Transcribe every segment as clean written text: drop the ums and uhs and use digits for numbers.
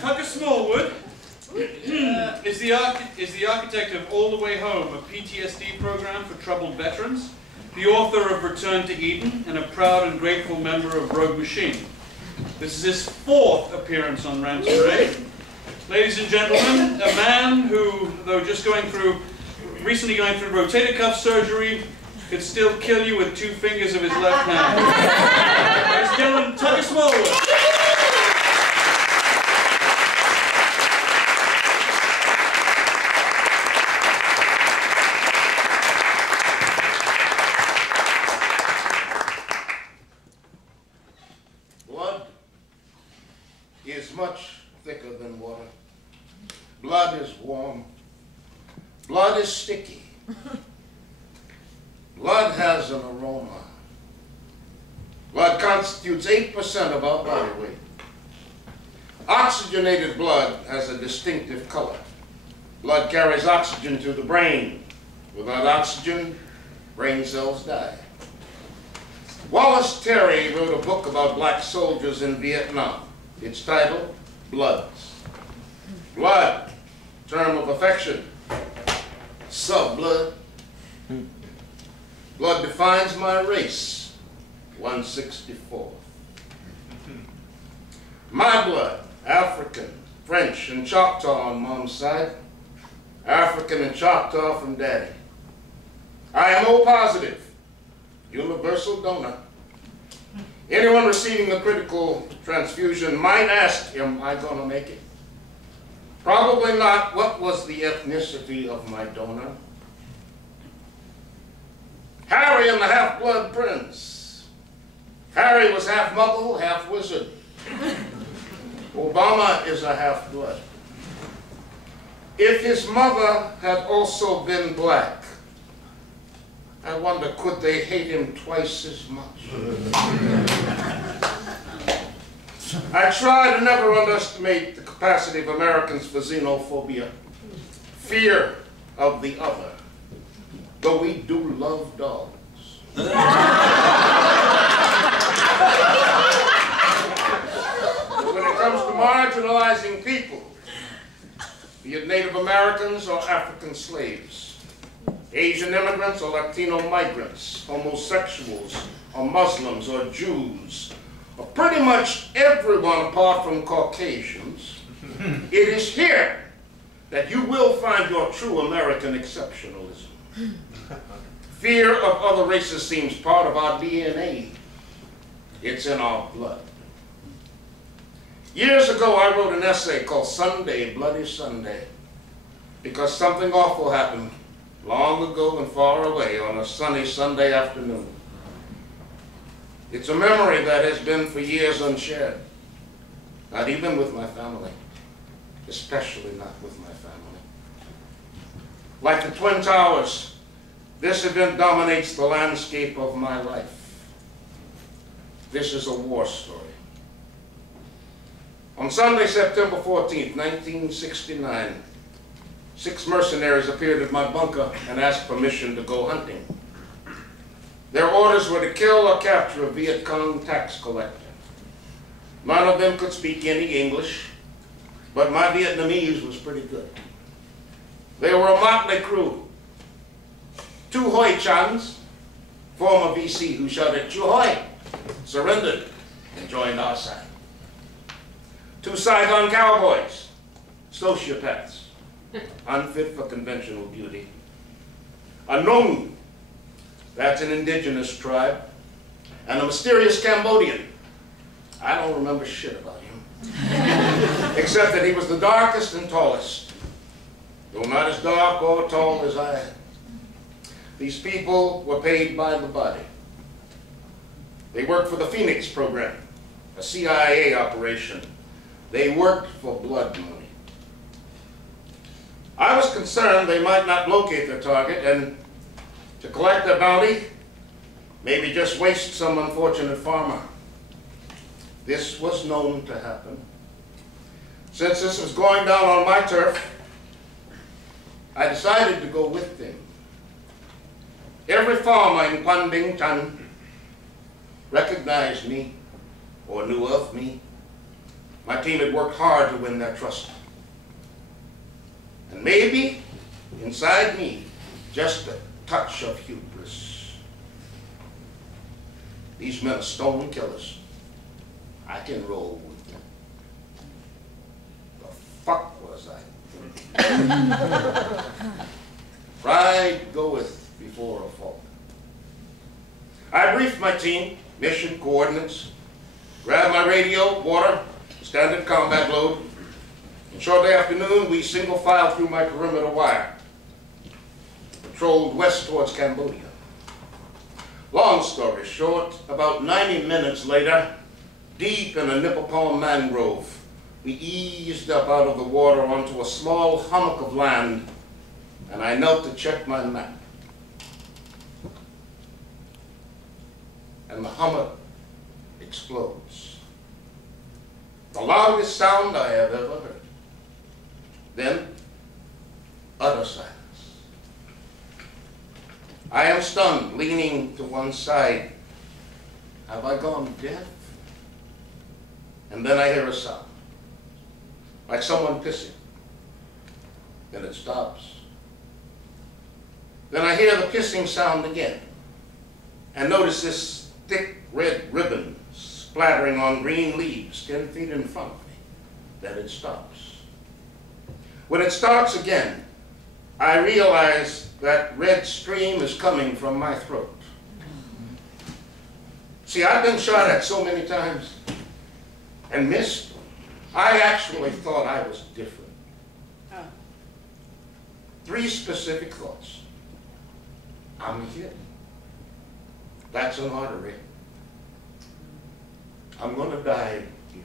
Tucker Smallwood is the architect of All the Way Home, a PTSD program for troubled veterans, the author of Return to Eden, and a proud and grateful member of Rogue Machine. This is his 4th appearance on Rant Rave. Ladies and gentlemen, a man who, though recently going through rotator cuff surgery, could still kill you with 2 fingers of his left hand. Ladies and gentlemen, Tucker Smallwood. Blood is much thicker than water. Blood is warm. Blood is sticky. Blood has an aroma. Blood constitutes 8% of our body weight. Oxygenated blood has a distinctive color. Blood carries oxygen to the brain. Without oxygen, brain cells die. Wallace Terry wrote a book about black soldiers in Vietnam. Its title, Bloods. Blood, term of affection. Sub-blood. Blood defines my race, 164th. My blood, African, French, and Choctaw on Mom's side, African and Choctaw from Daddy. I am O positive, universal donor. Anyone receiving a critical transfusion might ask, am I going to make it? Probably not. What was the ethnicity of my donor? Harry and the Half-Blood Prince. Harry was half Muggle, half wizard. Obama is a half-blood. If his mother had also been black, I wonder, could they hate him twice as much? I try to never underestimate the capacity of Americans for xenophobia, fear of the other, though we do love dogs. When it comes to marginalizing people, be it Native Americans or African slaves, Asian immigrants or Latino migrants, homosexuals or Muslims or Jews, or pretty much everyone apart from Caucasians, it is here that you will find your true American exceptionalism. Fear of other races seems part of our DNA. It's in our blood. Years ago, I wrote an essay called Sunday, Bloody Sunday, because something awful happened long ago and far away on a sunny Sunday afternoon. It's a memory that has been for years unshared, not even with my family, especially not with my family. Like the Twin Towers, this event dominates the landscape of my life. This is a war story. On Sunday, September 14th, 1969, 6 mercenaries appeared at my bunker and asked permission to go hunting. Their orders were to kill or capture a Viet Cong tax collector. None of them could speak any English, but my Vietnamese was pretty good. They were a motley crew. 2 Hoi Chans, former VC who shouted, "Chu Hoi," surrendered and joined our side. 2 Saigon cowboys, sociopaths, unfit for conventional beauty. A Nung, that's an indigenous tribe, and a mysterious Cambodian. I don't remember shit about him, except that he was the darkest and tallest, though not as dark or tall as I am. These people were paid by the body. They worked for the Phoenix program, a CIA operation. They worked for blood money. I was concerned they might not locate their target and to collect their bounty, maybe just waste some unfortunate farmer. This was known to happen. Since this was going down on my turf, I decided to go with them. Every farmer in Quan Binh Tan recognized me or knew of me. My team had worked hard to win their trust. And maybe, inside me, just a touch of hubris. These men are stone killers. I can roll with them. The fuck was I? Pride goeth before a fall. I briefed my team, mission, coordinates, grabbed my radio, water, standard combat load, and shortly after noon, we single filed through my perimeter wire, patrolled west towards Cambodia. Long story short, about 90 minutes later, deep in a nipple palm mangrove, we eased up out of the water onto a small hummock of land, and I knelt to check my map. And the hummock explodes. The loudest sound I have ever heard. Then, utter silence. I am stunned, leaning to one side. Have I gone deaf? And then I hear a sound, like someone pissing. Then it stops. Then I hear the pissing sound again, and notice this thick red ribbon splattering on green leaves 10 feet in front of me. Then it stops. When it starts again, I realize that red stream is coming from my throat. See, I've been shot at so many times and missed. I actually thought I was different. 3 specific thoughts. I'm hit. That's an artery. I'm going to die here.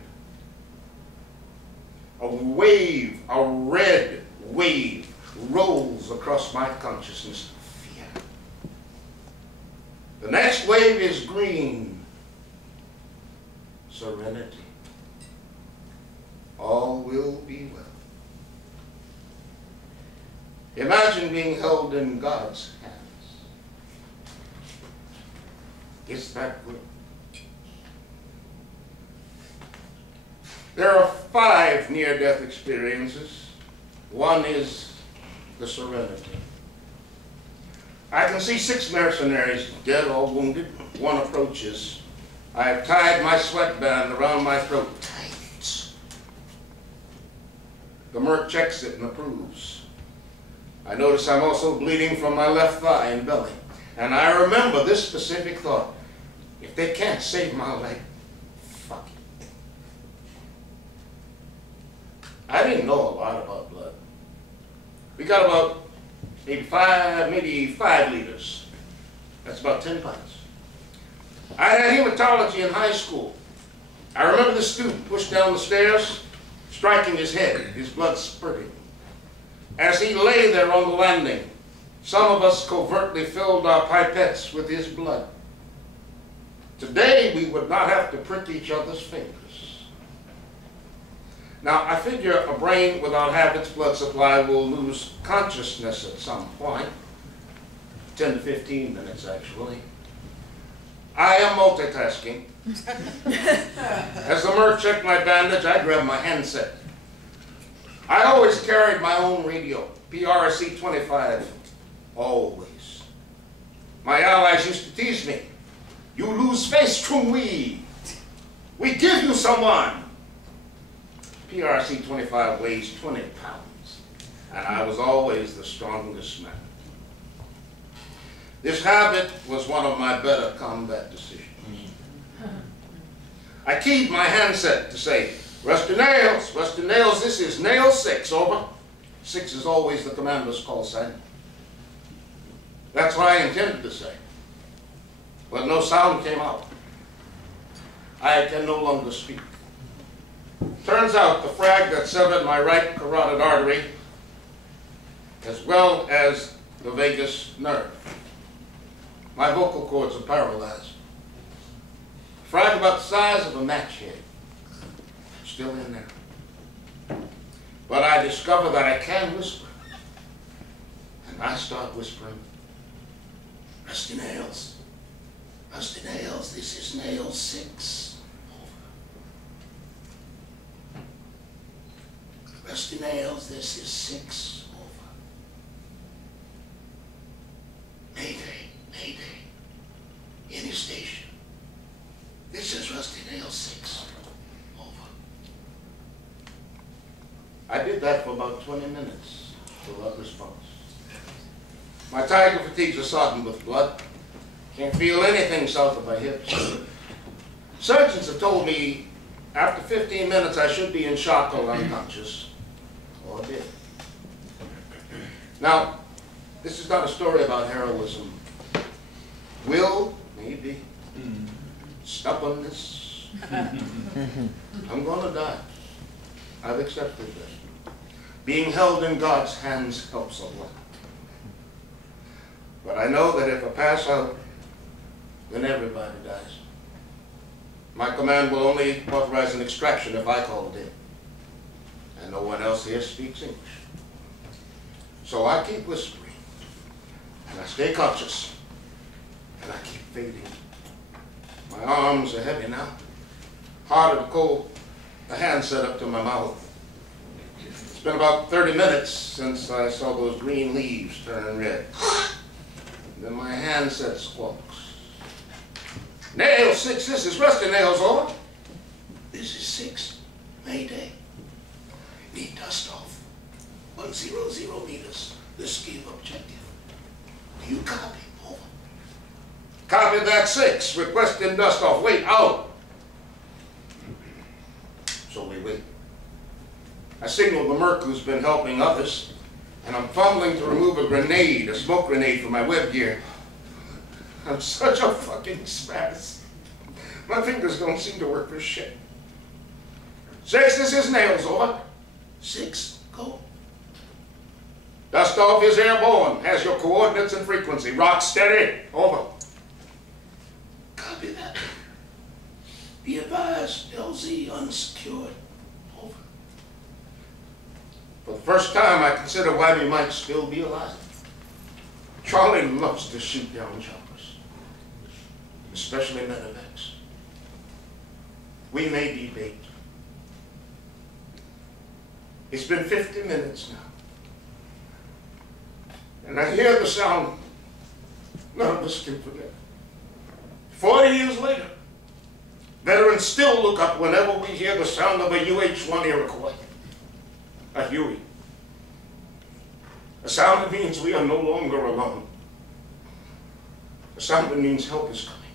A wave, a red wave, rolls across my consciousness. Fear. The next wave is green. Serenity. All will be well. Imagine being held in God's hands. Is that good? There are 5 near-death experiences. One is the serenity. I can see 6 mercenaries, dead or wounded. One approaches. I have tied my sweatband around my throat. Tight. The merc checks it and approves. I notice I'm also bleeding from my left thigh and belly. And I remember this specific thought. If they can't save my life, fuck it. I didn't know a lot about blood. We got about maybe 5 liters. That's about 10 pints. I had hematology in high school. I remember the student pushed down the stairs, striking his head, his blood spurting. As he lay there on the landing, some of us covertly filled our pipettes with his blood. Today, we would not have to prick each other's fingers. Now, I figure a brain without half its blood supply will lose consciousness at some point. 10 to 15 minutes, actually. I am multitasking. As the merc checked my bandage, I grabbed my handset. I always carried my own radio, PRC 25, always. My allies used to tease me. You lose face, Chung-Wee. We give you someone. PRC 25 weighs 20 pounds, and I was always the strongest man. This habit was one of my better combat decisions. I keyed my handset to say, Rusty Nails, this is Nail 6, over. 6 is always the commander's call sign. That's what I intended to say. But no sound came out. I can no longer speak. Turns out the frag that severed my right carotid artery, as well as the vagus nerve. My vocal cords are paralyzed. Frag about the size of a match head. Still in there. But I discover that I can whisper. And I start whispering, Rusty Nails, this is Nail 6. Rusty Nails, this is 6 over. Mayday, mayday. Any station. This is Rusty Nails 6 over. I did that for about 20 minutes without response. My tiger fatigues are sodden with blood. Can't feel anything south of my hips. Surgeons have told me after 15 minutes I should be in shock or unconscious, or dead. Now, this is not a story about heroism. Will, maybe. Stubbornness. I'm gonna die. I've accepted that. Being held in God's hands helps a lot. But I know that if I pass out, then everybody dies. My command will only authorize an extraction if I call it in. And no one else here speaks English. So I keep whispering, and I stay conscious, and I keep fading. My arms are heavy now, harder to hold the hand set up to my mouth. It's been about 30 minutes since I saw those green leaves turn red. And then my handset squawks. Nail 6, this is Rusty Nails, over. This is 6, mayday. Need dust off. 100 meters, the escape objective. Do you copy? Over. Copy that 6, requesting dust off. Wait, out. So we wait. I signal the merc who's been helping others, and I'm fumbling to remove a grenade, a smoke grenade from my web gear. I'm such a fucking spaz. My fingers don't seem to work for shit. 6, this is Nails, over. 6, go. Dust off is airborne, has your coordinates and frequency. Rock steady, over. Copy that. Be advised, LZ unsecured, over. For the first time, I consider why we might still be alive. Charlie loves to shoot down choppers, especially medevacs. We may be bait. It's been 50 minutes now. And I hear the sound none of us can forget. 40 years later, veterans still look up whenever we hear the sound of a UH-1 Iroquois, a Huey. A sound that means we are no longer alone. A sound that means help is coming.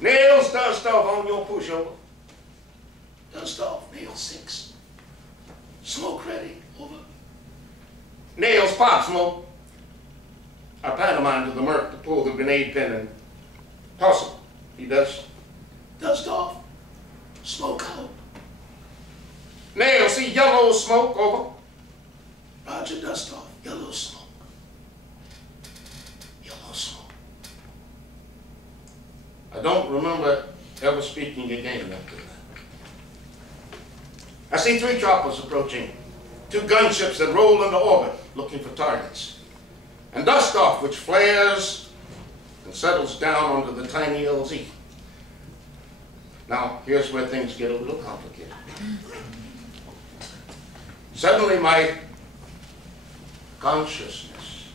Nails, dust off on your pushover. Dust off, Nail 6. Smoke ready, over. Nails, pop smoke. I pantomime to the merc to pull the grenade pin and toss him. He does. Dust off, smoke out. Nail, see yellow smoke, over. Roger, dust off, yellow smoke. Yellow smoke. I don't remember ever speaking again after that. I see 3 choppers approaching, 2 gunships that roll into orbit looking for targets, and dust off which flares and settles down onto the tiny LZ. Now, here's where things get a little complicated. Suddenly, my consciousness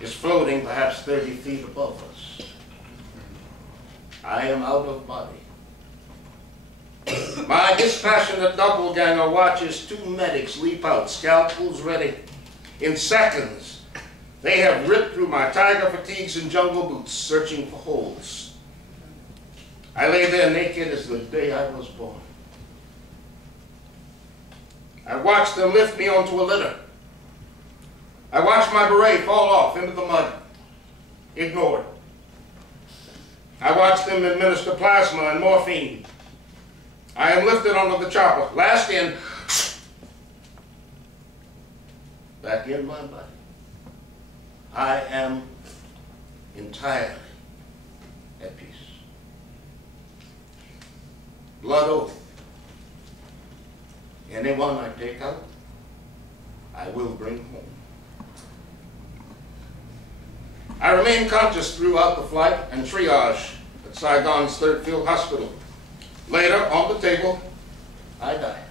is floating perhaps 30 feet above us. I am out of body. My dispassionate doppelganger watches 2 medics leap out, scalpels ready. In seconds, they have ripped through my tiger fatigues and jungle boots, searching for holes. I lay there naked as the day I was born. I watched them lift me onto a litter. I watched my beret fall off into the mud, ignored. I watched them administer plasma and morphine. I am lifted onto the chopper, last in, back in my body. I am entirely at peace. Blood oath. Anyone I take out, I will bring home. I remain conscious throughout the flight and triage at Saigon's 3rd Field Hospital. Later, on the table, I die.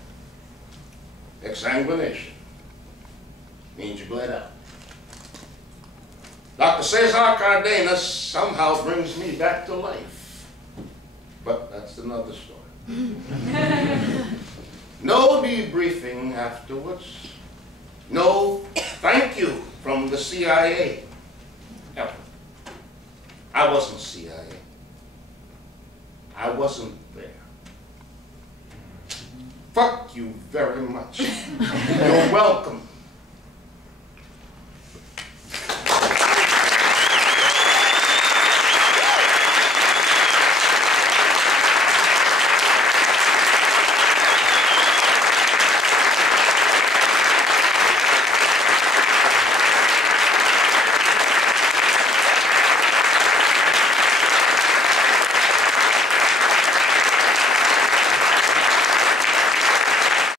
Exsanguination. Means you bled out. Dr. Cesar Cardenas somehow brings me back to life. But that's another story. No debriefing afterwards. No thank you from the CIA. No. I wasn't CIA. I wasn't there. Fuck you very much. You're welcome.